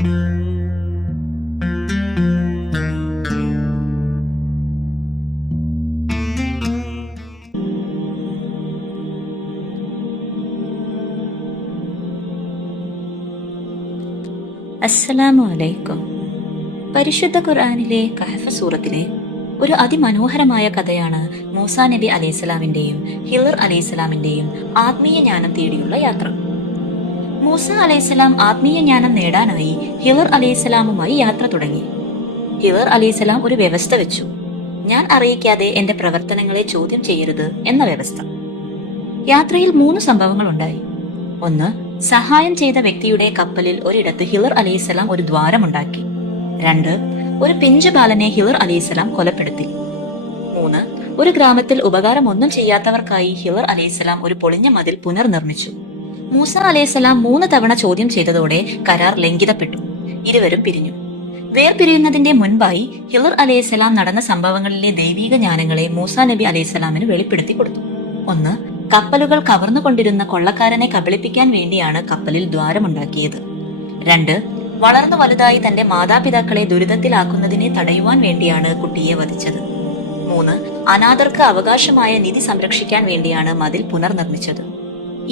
അസ്സലാമു അലൈക്കും. പരിശുദ്ധ ഖുർആനിലെ കഹഫ് സൂറത്തിലെ ഒരു അതിമനോഹരമായ കഥയാണ് മൂസാ നബി അലൈഹിസ്സലാമിന്റെയും ഹിളർ അലൈഹിസ്സലാമിന്റെയും ആത്മീയ ജ്ഞാനം തേടിയുള്ള യാത്ര. മൂസ അലൈഹിസ്സലാം ആത്മീയ ജ്ഞാനം നേടാനായി ഹിളർ അലൈഹിസ്സലാമുമായി യാത്ര തുടങ്ങി. ഹിളർ അലൈഹിസ്സലാം ഒരു വ്യവസ്ഥ വെച്ചു. ഞാൻ അറിയിക്കാതെ എന്റെ പ്രവർത്തനങ്ങളെ ചോദ്യം ചെയ്യരുത് എന്ന വ്യവസ്ഥ. യാത്രയിൽ 3 സംഭവങ്ങൾ ഉണ്ടായി. ഒന്ന്, സഹായം ചെയ്ത വ്യക്തിയുടെ കപ്പലിൽ ഒരിടത്ത് ഹിളർ അലൈഹിസ്സലാം ഒരു ദ്വാരമുണ്ടാക്കി. 2, ഒരു പിഞ്ചു ബാലനെ ഹിളർ അലൈഹിസ്സലാം കൊലപ്പെടുത്തി. 3, ഒരു ഗ്രാമത്തിൽ ഉപകാരം ഒന്നും ചെയ്യാത്തവർക്കായി ഹിളർ അലൈഹിസ്സലാം ഒരു പൊളിഞ്ഞ മതിൽ പുനർനിർമ്മിച്ചു. മൂസ അലൈഹിസ്സലാം 3 തവണ ചോദ്യം ചെയ്തതോടെ കരാർ ലംഘിതപ്പെട്ടു. ഇരുവരും പിരിഞ്ഞു. വേർപിരിയുന്നതിന്റെ മുൻപായി ഹിളർ അലൈഹിസ്സലാം നടന്ന സംഭവങ്ങളിലെ ദൈവിക ജ്ഞാനങ്ങളെ മൂസ നബി അലൈഹിസ്സലാമിന് വെളിപ്പെടുത്തി കൊടുത്തു. 1, കപ്പലുകൾ കവർന്നുകൊണ്ടിരുന്ന കൊള്ളക്കാരനെ കബളിപ്പിക്കാൻ വേണ്ടിയാണ് കപ്പലിൽ ദ്വാരമുണ്ടാക്കിയത്. 2, വളർന്നു വലുതായി തന്റെ മാതാപിതാക്കളെ ദുരിതത്തിലാക്കുന്നതിനെ തടയുവാൻ വേണ്ടിയാണ് കുട്ടിയെ വധിച്ചത്. 3, അനാഥർക്ക് അവകാശമായ നിധി സംരക്ഷിക്കാൻ വേണ്ടിയാണ് മതിൽ പുനർനിർമ്മിച്ചത്.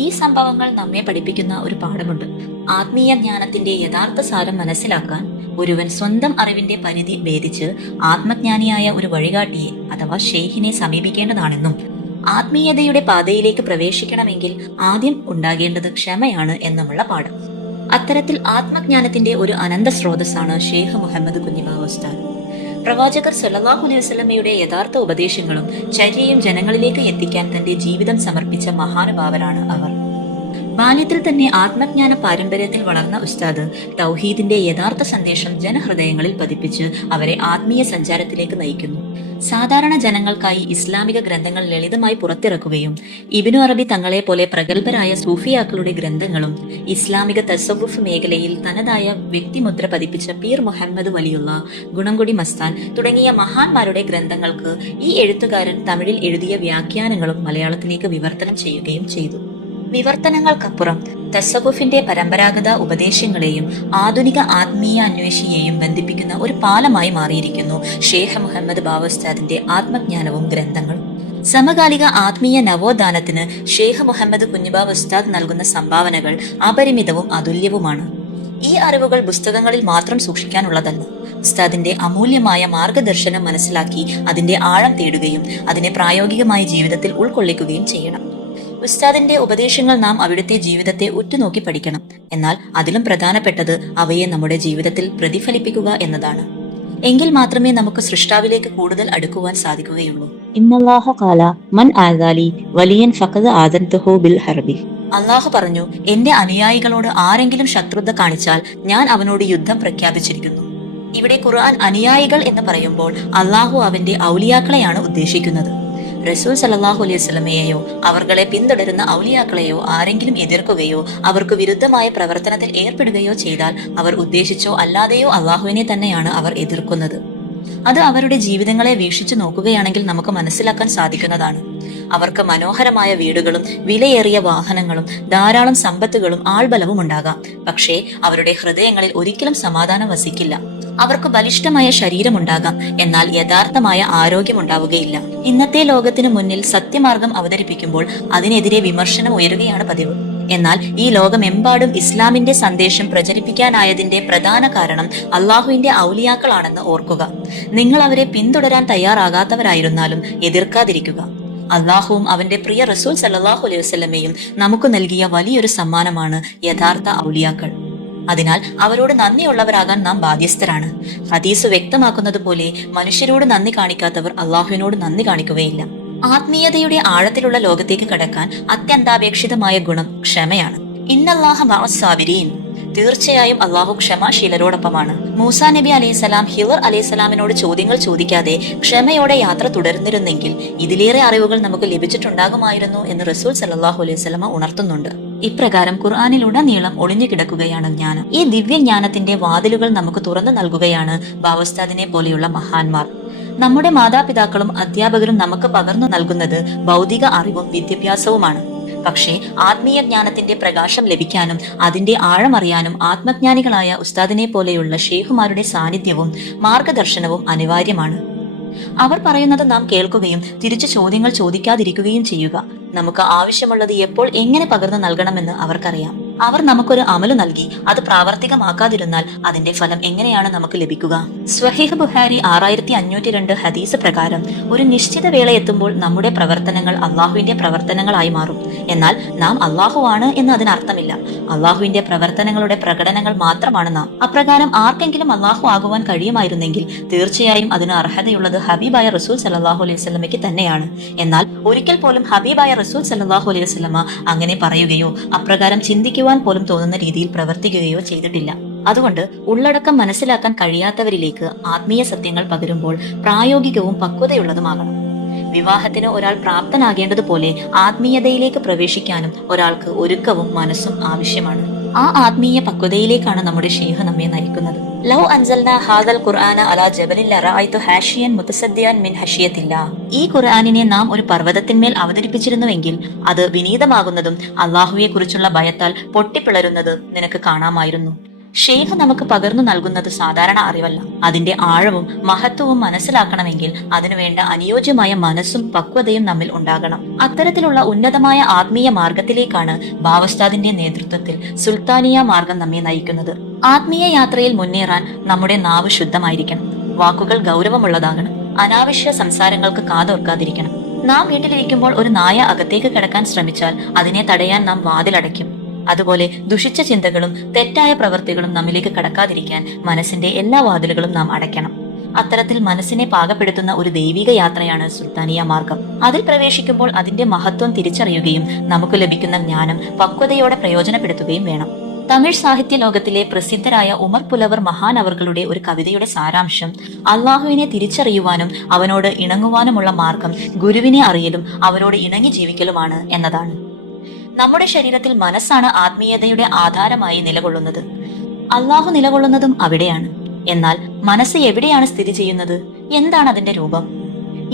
ഈ സംഭവങ്ങൾ നമ്മെ പഠിപ്പിക്കുന്ന ഒരു പാഠമുണ്ട്. ആത്മീയ ജ്ഞാനത്തിന്റെ യഥാർത്ഥ സാരം മനസ്സിലാക്കാൻ ഒരുവൻ സ്വന്തം അറിവിന്റെ പരിധി ഭേദിച്ച് ആത്മജ്ഞാനിയായ ഒരു വഴികാട്ടിയെ അഥവാ ഷെയ്ഖിനെ സമീപിക്കേണ്ടതാണെന്നും ആത്മീയതയുടെ പാതയിലേക്ക് പ്രവേശിക്കണമെങ്കിൽ ആദ്യം ഉണ്ടാകേണ്ടത് ക്ഷമയാണ് എന്നുമുള്ള പാഠം. അത്തരത്തിൽ ആത്മജ്ഞാനത്തിന്റെ ഒരു അനന്ത സ്രോതസ്സാണ് ഷെയ്ഖ് മുഹമ്മദ് കുഞ്ഞിബാവ ഉസ്താദ്. പ്രവാചകർ സല്ലല്ലാഹു അലൈഹി വസല്ലമയുടെ യഥാർത്ഥ ഉപദേശങ്ങളും ചര്യയും ജനങ്ങളിലേക്ക് എത്തിക്കാൻ തന്റെ ജീവിതം സമർപ്പിച്ച മഹാനുഭാവരാണ് അവർ. ബാല്യത്തിൽ തന്നെ ആത്മജ്ഞാന പാരമ്പര്യത്തിൽ വളർന്ന ഉസ്താദ് തൗഹീദിന്റെ യഥാർത്ഥ സന്ദേശം ജനഹൃദയങ്ങളിൽ പതിപ്പിച്ച് അവരെ ആത്മീയ സഞ്ചാരത്തിലേക്ക് നയിക്കുന്നു. സാധാരണ ജനങ്ങൾക്കായി ഇസ്ലാമിക ഗ്രന്ഥങ്ങൾ ലളിതമായി പുറത്തിറക്കുകയും ഇബ്നു അറബി തങ്ങളെ പോലെ പ്രഗത്ഭരായ സൂഫിയാക്കളുടെ ഗ്രന്ഥങ്ങളും ഇസ്ലാമിക തസവുഫ് മേഖലയിൽ തനതായ വ്യക്തിമുദ്ര പതിപ്പിച്ച പീർ മുഹമ്മദ് വലിയുള്ള, ഗുണംകൊടി മസ്താൻ തുടങ്ങിയ മഹാന്മാരുടെ ഗ്രന്ഥങ്ങൾക്ക് ഈ എഴുത്തുകാരൻ തമിഴിൽ എഴുതിയ വ്യാഖ്യാനങ്ങളും മലയാളത്തിലേക്ക് വിവർത്തനം ചെയ്യുകയും ചെയ്തു. വിവർത്തനങ്ങൾക്കപ്പുറം തസവുഫിന്റെ പരമ്പരാഗത ഉപദേശങ്ങളെയും ആധുനിക ആത്മീയ അന്വേഷിയെയും ബന്ധിപ്പിക്കുന്ന ഒരു പാലമായി മാറിയിരിക്കുന്നു ഷെയ്ഖ് മുഹമ്മദ് ബാവ ഉസ്താദിന്റെ ആത്മജ്ഞാനവും ഗ്രന്ഥങ്ങളും. സമകാലിക ആത്മീയ നവോത്ഥാനത്തിന് ഷെയ്ഖ് മുഹമ്മദ് കുഞ്ഞിബാവ ഉസ്താദ് നൽകുന്ന സംഭാവനകൾ അപരിമിതവും അതുല്യവുമാണ്. ഈ അറിവുകൾ പുസ്തകങ്ങളിൽ മാത്രം സൂക്ഷിക്കാനുള്ളതല്ല. ഉസ്താദിന്റെ അമൂല്യമായ മാർഗദർശനം മനസ്സിലാക്കി അതിന്റെ ആഴം തേടുകയും അതിനെ പ്രായോഗികമായ ജീവിതത്തിൽ ഉൾക്കൊള്ളിക്കുകയും ചെയ്യണം. ഉസ്താദിന്റെ ഉപദേശങ്ങൾ നാം അവിടുത്തെ ജീവിതത്തെ ഉറ്റുനോക്കി പഠിക്കണം. എന്നാൽ അതിലും പ്രധാനപ്പെട്ടത് അവയെ നമ്മുടെ ജീവിതത്തിൽ പ്രതിഫലിപ്പിക്കുക എന്നതാണ്. എങ്കിൽ മാത്രമേ നമുക്ക് സൃഷ്ടാവിലേക്ക് കൂടുതൽ അടുക്കുവാൻ സാധിക്കുകയുള്ളൂ. ഇന്നല്ലാഹ ഖാല മൻ ആദാലി വലിയൻ ഫഖദ് ആദൻതുഹു ബിൽ ഹർബി. അല്ലാഹു പറഞ്ഞു, എന്റെ അനുയായികളോട് ആരെങ്കിലും ശത്രുത കാണിച്ചാൽ ഞാൻ അവനോട് യുദ്ധം പ്രഖ്യാപിച്ചിരിക്കുന്നു. ഇവിടെ ഖുർആൻ അനുയായികൾ എന്ന് പറയുമ്പോൾ അല്ലാഹു അവന്റെ ഔലിയാക്കളെയാണ് ഉദ്ദേശിക്കുന്നത്. റസൂൽ സല്ലല്ലാഹു അലൈഹി വസല്ലമയെയോ അവർകളെ പിന്തുടരുന്ന ഔലിയാക്കളെയോ ആരെങ്കിലും എതിർക്കുകയോ അവർക്ക് വിരുദ്ധമായ പ്രവർത്തനത്തിൽ ഏർപ്പെടുകയോ ചെയ്താൽ അവർ ഉദ്ദേശിച്ചോ അല്ലാതെയോ അള്ളാഹുവിനെ തന്നെയാണ് അവർ എതിർക്കുന്നത്. അത് അവരുടെ ജീവിതങ്ങളെ വീക്ഷിച്ചു നോക്കുകയാണെങ്കിൽ നമുക്ക് മനസ്സിലാക്കാൻ സാധിക്കുന്നതാണ്. അവർക്ക് മനോഹരമായ വീടുകളും വിലയേറിയ വാഹനങ്ങളും ധാരാളം സമ്പത്തുകളും ആൾബലവും ഉണ്ടാകാം. പക്ഷേ അവരുടെ ഹൃദയങ്ങളിൽ ഒരിക്കലും സമാധാനം വസിക്കില്ല. അവർക്ക് ബലിഷ്ഠമായ ശരീരമുണ്ടാകാം, എന്നാൽ യഥാർത്ഥമായ ആരോഗ്യമുണ്ടാവുകയില്ല. ഇന്നത്തെ ലോകത്തിന് മുന്നിൽ സത്യമാർഗം അവതരിപ്പിക്കുമ്പോൾ അതിനെതിരെ വിമർശനം ഉയരുകയാണ് പതിവ്. എന്നാൽ ഈ ലോകമെമ്പാടും ഇസ്ലാമിന്റെ സന്ദേശം പ്രചരിപ്പിക്കാനായതിന്റെ പ്രധാന കാരണം അള്ളാഹുവിന്റെ ഔലിയാക്കളാണെന്ന് ഓർക്കുക. നിങ്ങൾ അവരെ പിന്തുടരാൻ തയ്യാറാകാത്തവരായിരുന്നാലും എതിർക്കാതിരിക്കുക. അള്ളാഹുവും അവന്റെ പ്രിയ റസൂൽ സല്ലല്ലാഹു അലൈഹി വസല്ലമയും നമുക്ക് നൽകിയ വലിയൊരു സമ്മാനമാണ് യഥാർത്ഥ ഔലിയാക്കൾ. അതിനാൽ അവരോട് നന്ദിയുള്ളവരാകാൻ നാം ബാധ്യസ്ഥരാണ്. ഹദീസ് വ്യക്തമാക്കുന്നത് പോലെ മനുഷ്യരോട് നന്ദി കാണിക്കാത്തവർ അള്ളാഹുവിനോട് നന്ദി കാണിക്കുകയില്ല. ആത്മീയതയുടെ ആഴത്തിലുള്ള ലോകത്തേക്ക് കടക്കാൻ അത്യന്താപേക്ഷിതമായ ഗുണം ക്ഷമയാണ്. ഇന്നല്ലാഹ മഅസ് സാബിരീൻ. തീർച്ചയായും അള്ളാഹു ക്ഷമാശീലരോടൊപ്പമാണ്. മൂസാ നബി അലൈഹിസ്സലാം ഹിളർ അലൈഹിസ്സലാമിനോട് ചോദ്യങ്ങൾ ചോദിക്കാതെ ക്ഷമയോടെ യാത്ര തുടർന്നിരുന്നെങ്കിൽ ഇതിലേറെ അറിവുകൾ നമുക്ക് ലഭിച്ചിട്ടുണ്ടാകുമായിരുന്നു എന്ന് റസൂൽ സല്ലല്ലാഹു അലൈഹി വസല്ലമ ഉണർത്തുന്നുണ്ട്. ഇപ്രകാരം ഖുർആനിലുടനീളം ഒളിഞ്ഞു കിടക്കുകയാണ് ജ്ഞാനം. ഈ ദിവ്യജ്ഞാനത്തിന്റെ വാതിലുകൾ നമുക്ക് തുറന്നു നൽകുകയാണ് ബാവസ്താദിനെ പോലെയുള്ള മഹാന്മാർ. നമ്മുടെ മാതാപിതാക്കളും അധ്യാപകരും നമുക്ക് പകർന്നു നൽകുന്നത് ഭൗതിക അറിവും വിദ്യാഭ്യാസവുമാണ്. പക്ഷേ ആത്മീയ ജ്ഞാനത്തിന്റെ പ്രകാശം ലഭിക്കാനും അതിന്റെ ആഴമറിയാനും ആത്മജ്ഞാനികളായ ഉസ്താദിനെ പോലെയുള്ള ഷേഖുമാരുടെ സാന്നിധ്യവും മാർഗദർശനവും അനിവാര്യമാണ്. അവർ പറയുന്നത് നാം കേൾക്കുകയും തിരിച്ചു ചോദ്യങ്ങൾ ചോദിക്കാതിരിക്കുകയും ചെയ്യുക. നമുക്ക് ആവശ്യമുള്ളത് എപ്പോൾ എങ്ങനെ പകർന്നു നൽകണമെന്ന് അവർക്കറിയാം. അവർ നമുക്കൊരു അമല് നൽകി അത് പ്രാവർത്തികമാക്കാതിരുന്നാൽ അതിന്റെ ഫലം എങ്ങനെയാണ് നമുക്ക് ലഭിക്കുക? സ്വഹീഹ് ബുഖാരി 6502 ഹദീസ് പ്രകാരം ഒരു നിശ്ചിത വേള എത്തുമ്പോൾ നമ്മുടെ പ്രവർത്തനങ്ങൾ അള്ളാഹുവിന്റെ പ്രവർത്തനങ്ങളായി മാറും. എന്നാൽ നാം അള്ളാഹുവാണ് എന്ന് അതിനർത്ഥമില്ല. അള്ളാഹുവിന്റെ പ്രവർത്തനങ്ങളുടെ പ്രകടനങ്ങൾ മാത്രമാണ് നാം. അപ്രകാരം ആർക്കെങ്കിലും അള്ളാഹു ആകുവാൻ കഴിയുമായിരുന്നെങ്കിൽ തീർച്ചയായും അതിന് അർഹതയുള്ളത് ഹബീബായ റസൂൽ സല്ലല്ലാഹു അലൈഹി വസല്ലമയ്ക്ക് തന്നെയാണ്. എന്നാൽ ഒരിക്കൽ പോലും ഹബീബായ റസൂൽ സല്ലല്ലാഹു അലൈഹി വസല്ലമ അങ്ങനെ പറയുകയോ അപ്രകാരം ചിന്തിക്കുവാൻ പോലും തോന്നുന്ന രീതിയിൽ പ്രവർത്തിക്കുകയോ ചെയ്തിട്ടില്ല. അതുകൊണ്ട് ഉള്ളടക്കം മനസ്സിലാക്കാൻ കഴിയാത്തവരിലേക്ക് ആത്മീയ സത്യങ്ങൾ പകരുമ്പോൾ പ്രായോഗികവും പക്വതയുള്ളതുമാകണം. വിവാഹത്തിന് ഒരാൾ പ്രാപ്തനാകേണ്ടതുപോലെ ആത്മീയതയിലേക്ക് പ്രവേശിക്കാനും ഒരാൾക്ക് ഒരുക്കവും മനസ്സും ആവശ്യമാണ്. ആ ആത്മീയ പക്വതയിലേക്കാണ് നമ്മുടെ ഷേഖ് നമ്മെ നയിക്കുന്നത്. ലൗ അൻസൽനാ ഹാദൽ ഖുർആന അലാ ജബലിൻ ലറഅയ്തു ഹാഷിയൻ മുതസദ്ദിയാൻ മിൻ ഹഷിയത്തില്ലാഹ്. ഈ ഖുർആനിനെ നാം ഒരു പർവ്വതത്തിന്മേൽ അവതരിപ്പിച്ചിരുന്നുവെങ്കിൽ അത് വിനീതമാകുന്നതും അള്ളാഹുവെ കുറിച്ചുള്ള ഭയത്താൽ പൊട്ടിപ്പിളരുന്നത് നിനക്ക് കാണാമായിരുന്നു. ഷേഖ് നമുക്ക് പകർന്നു നൽകുന്നത് സാധാരണ അറിവല്ല. അതിന്റെ ആഴവും മഹത്വവും മനസ്സിലാക്കണമെങ്കിൽ അതിനുവേണ്ട അനുയോജ്യമായ മനസ്സും പക്വതയും നമ്മിൽ ഉണ്ടാകണം. അത്തരത്തിലുള്ള ഉന്നതമായ ആത്മീയ മാർഗത്തിലേക്കാണ് ബാവസ്താദിന്റെ നേതൃത്വത്തിൽ സുൽത്താനിയ മാർഗം നമ്മെ നയിക്കുന്നത്. ആത്മീയ യാത്രയിൽ മുന്നേറാൻ നമ്മുടെ നാവ് ശുദ്ധമായിരിക്കണം. വാക്കുകൾ ഗൗരവമുള്ളതാകണം. അനാവശ്യ സംസാരങ്ങൾക്ക് കാതോർക്കാതിരിക്കണം. നാം വീട്ടിലിരിക്കുമ്പോൾ ഒരു നായ അകത്തേക്ക് കിടക്കാൻ ശ്രമിച്ചാൽ അതിനെ തടയാൻ നാം വാതിലടയ്ക്കും. അതുപോലെ ദുഷിച്ച ചിന്തകളും തെറ്റായ പ്രവൃത്തികളും നമ്മിലേക്ക് കടക്കാതിരിക്കാൻ മനസ്സിന്റെ എല്ലാ വാതിലുകളും നാം അടയ്ക്കണം. അത്തരത്തിൽ മനസ്സിനെ പാകപ്പെടുത്തുന്ന ഒരു ദൈവിക യാത്രയാണ് സുൽത്താനിയ മാർഗം. അതിൽ പ്രവേശിക്കുമ്പോൾ അതിന്റെ മഹത്വം തിരിച്ചറിയുകയും നമുക്ക് ലഭിക്കുന്ന ജ്ഞാനം പക്വതയോടെ പ്രയോജനപ്പെടുത്തുകയും വേണം. തമിഴ് സാഹിത്യ ലോകത്തിലെ പ്രസിദ്ധരായ ഉമർ പുലവർ മഹാനവറുകളുടെ ഒരു കവിതയുടെ സാരാംശം അള്ളാഹുവിനെ തിരിച്ചറിയുവാനും അവനോട് ഇണങ്ങുവാനുമുള്ള മാർഗം ഗുരുവിനെ അറിയലും അവരോട് ഇണങ്ങി ജീവിക്കലുമാണ് എന്നതാണ്. നമ്മുടെ ശരീരത്തിൽ മനസ്സാണ് ആത്മീയതയുടെ ആധാരമായി നിലകൊള്ളുന്നത്. അള്ളാഹു നിലകൊള്ളുന്നതും അവിടെയാണ്. എന്നാൽ മനസ്സ് എവിടെയാണ് സ്ഥിതി ചെയ്യുന്നത്? എന്താണ് അതിന്റെ രൂപം?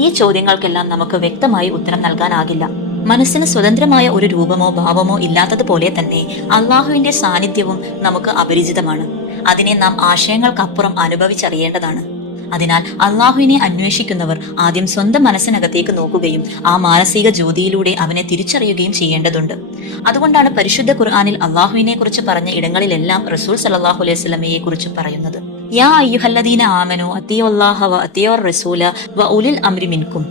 ഈ ചോദ്യങ്ങൾക്കെല്ലാം നമുക്ക് വ്യക്തമായി ഉത്തരം നൽകാനാകില്ല. മനസ്സിന് സ്വതന്ത്രമായ ഒരു രൂപമോ ഭാവമോ ഇല്ലാത്തതുപോലെ തന്നെ അള്ളാഹുവിന്റെ സാന്നിധ്യവും നമുക്ക് അപരിചിതമാണ്. അതിനെ നാം ആശയങ്ങൾക്കപ്പുറം അനുഭവിച്ചറിയേണ്ടതാണ്. അതിനാൽ അള്ളാഹുവിനെ അന്വേഷിക്കുന്നവർ ആദ്യം സ്വന്തം മനസ്സിനകത്തേക്ക് നോക്കുകയും ആ മാനസിക ജ്യോതിയിലൂടെ അവനെ തിരിച്ചറിയുകയും ചെയ്യേണ്ടതുണ്ട്. അതുകൊണ്ടാണ് പരിശുദ്ധ ഖുർആനിൽ അള്ളാഹുവിനെ കുറിച്ച് പറഞ്ഞ ഇടങ്ങളിലെല്ലാം റസൂൽ സല്ലല്ലാഹു അലൈഹി വസല്ലമയെ കുറിച്ച് പറയുന്നത്. യാ അയ്യുഹല്ലദീന ആമനു അത്തിയുല്ലാഹ വ അത്തിയുർ റസൂല വ ഉലിൽ അംരി മിൻകും.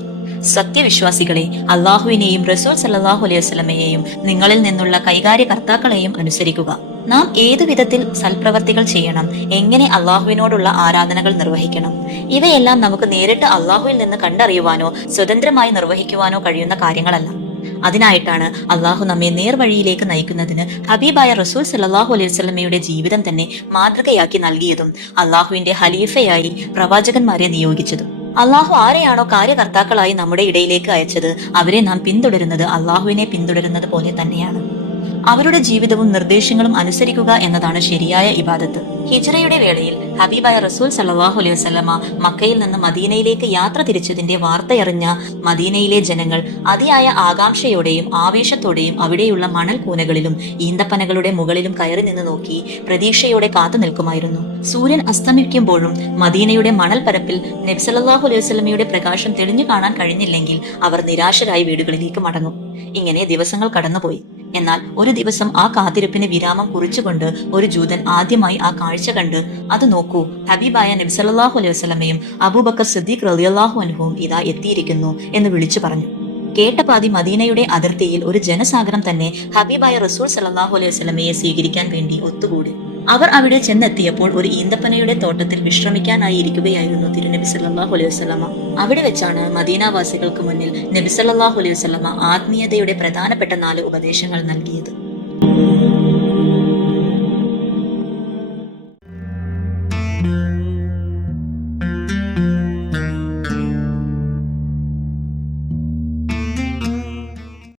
സത്യവിശ്വാസികളെ, അള്ളാഹുവിനെയും റസൂൽ സല്ലല്ലാഹു അലൈഹി വസല്ലമയെയും നിങ്ങളിൽ നിന്നുള്ള കൈകാര്യകർത്താക്കളെയും അനുസരിക്കുക. നാം ഏതു വിധത്തിൽ സൽപ്രവർത്തികൾ ചെയ്യണം, എങ്ങനെ അള്ളാഹുവിനോടുള്ള ആരാധനകൾ നിർവഹിക്കണം, ഇവയെല്ലാം നമുക്ക് നേരിട്ട് അള്ളാഹുവിൽ നിന്ന് കണ്ടറിയുവാനോ സ്വതന്ത്രമായി നിർവഹിക്കുവാനോ കഴിയുന്ന കാര്യങ്ങളല്ല. അതിനായിട്ടാണ് അള്ളാഹു നമ്മെ നേർവഴിയിലേക്ക് നയിക്കുന്നതിന് ഹബീബായ റസൂൽ സല്ലല്ലാഹു അലൈഹി വസല്ലമയുടെ ജീവിതം തന്നെ മാതൃകയാക്കി നൽകിയതും അള്ളാഹുവിന്റെ ഖലീഫയായി പ്രവാചകന്മാരെ നിയോഗിച്ചതും. അള്ളാഹു ആരെയാണോ കാര്യകർത്താക്കളായി നമ്മുടെ ഇടയിലേക്ക് അയച്ചത് അവരെ നാം പിന്തുടരുന്നത് അള്ളാഹുവിനെ പിന്തുടരുന്നത് പോലെ തന്നെയാണ്. അവരുടെ ജീവിതവും നിർദ്ദേശങ്ങളും അനുസരിക്കുക എന്നതാണ് ശരിയായ ഇബാദത്ത്. ഹിജ്റയുടെ വേളയിൽ ഹബീബായ റസൂൽ സല്ലല്ലാഹു അലൈഹി വസല്ലമ മക്കയിൽ നിന്ന് മദീനയിലേക്ക് യാത്ര തിരിച്ചതിന്റെ വാർത്തയറിഞ്ഞ മദീനയിലെ ജനങ്ങൾ അതിയായ ആകാംക്ഷയോടെയും ആവേശത്തോടെയും അവിടെയുള്ള മണൽ കൂനകളിലും ഈന്തപ്പനകളുടെ മുകളിലും കയറി നിന്ന് നോക്കി പ്രതീക്ഷയോടെ കാത്തു നിൽക്കുമായിരുന്നു. സൂര്യൻ അസ്തമിക്കുമ്പോഴും മദീനയുടെ മണൽ പരപ്പിൽ നബി സല്ലല്ലാഹു അലൈഹി വസല്ലമയുടെ പ്രകാശം തെളിഞ്ഞു കാണാൻ കഴിഞ്ഞില്ലെങ്കിൽ അവർ നിരാശരായി വീടുകളിലേക്ക് മടങ്ങും. ഇങ്ങനെ ദിവസങ്ങൾ കടന്നുപോയി. എന്നാൽ ഒരു ദിവസം ആ കാത്തിരിപ്പിന് വിരാമം കുറിച്ചുകൊണ്ട് ഒരു ജൂതൻ ആദ്യമായി ആ കാഴ്ച കണ്ട്, അത് നോക്കൂ, ഹബീബായ നബി സല്ലല്ലാഹു അലൈഹി വസല്ലമയും അബൂബക്കർ സിദ്ദീഖ് റളിയല്ലാഹു അൻഹുവും ഇതാ എത്തിയിരിക്കുന്നു എന്ന് വിളിച്ചു പറഞ്ഞു. കേട്ട പാതി മദീനയുടെ അതിർത്തിയിൽ ഒരു ജനസാഗരം തന്നെ ഹബീബായ റസൂൽ സല്ലല്ലാഹു അലൈഹി വസല്ലമയെ സ്വീകരിക്കാൻ വേണ്ടി ഒത്തുകൂടി. അവർ അവിടെ ചെന്നെത്തിയപ്പോൾ ഒരു ഈന്തപ്പനയുടെ തോട്ടത്തിൽ വിശ്രമിക്കാനായി ഇരിക്കുകയായിരുന്നു തിരുനബി സല്ലല്ലാഹു അലൈഹി വസല്ലമ. അവിടെ വെച്ചാണ് മദീനാവാസികൾക്ക് മുന്നിൽ നബി സല്ലല്ലാഹു അലൈഹി വസല്ലമ ആത്മീയതയുടെ പ്രധാനപ്പെട്ട 4 ഉപദേശങ്ങൾ നൽകിയത്.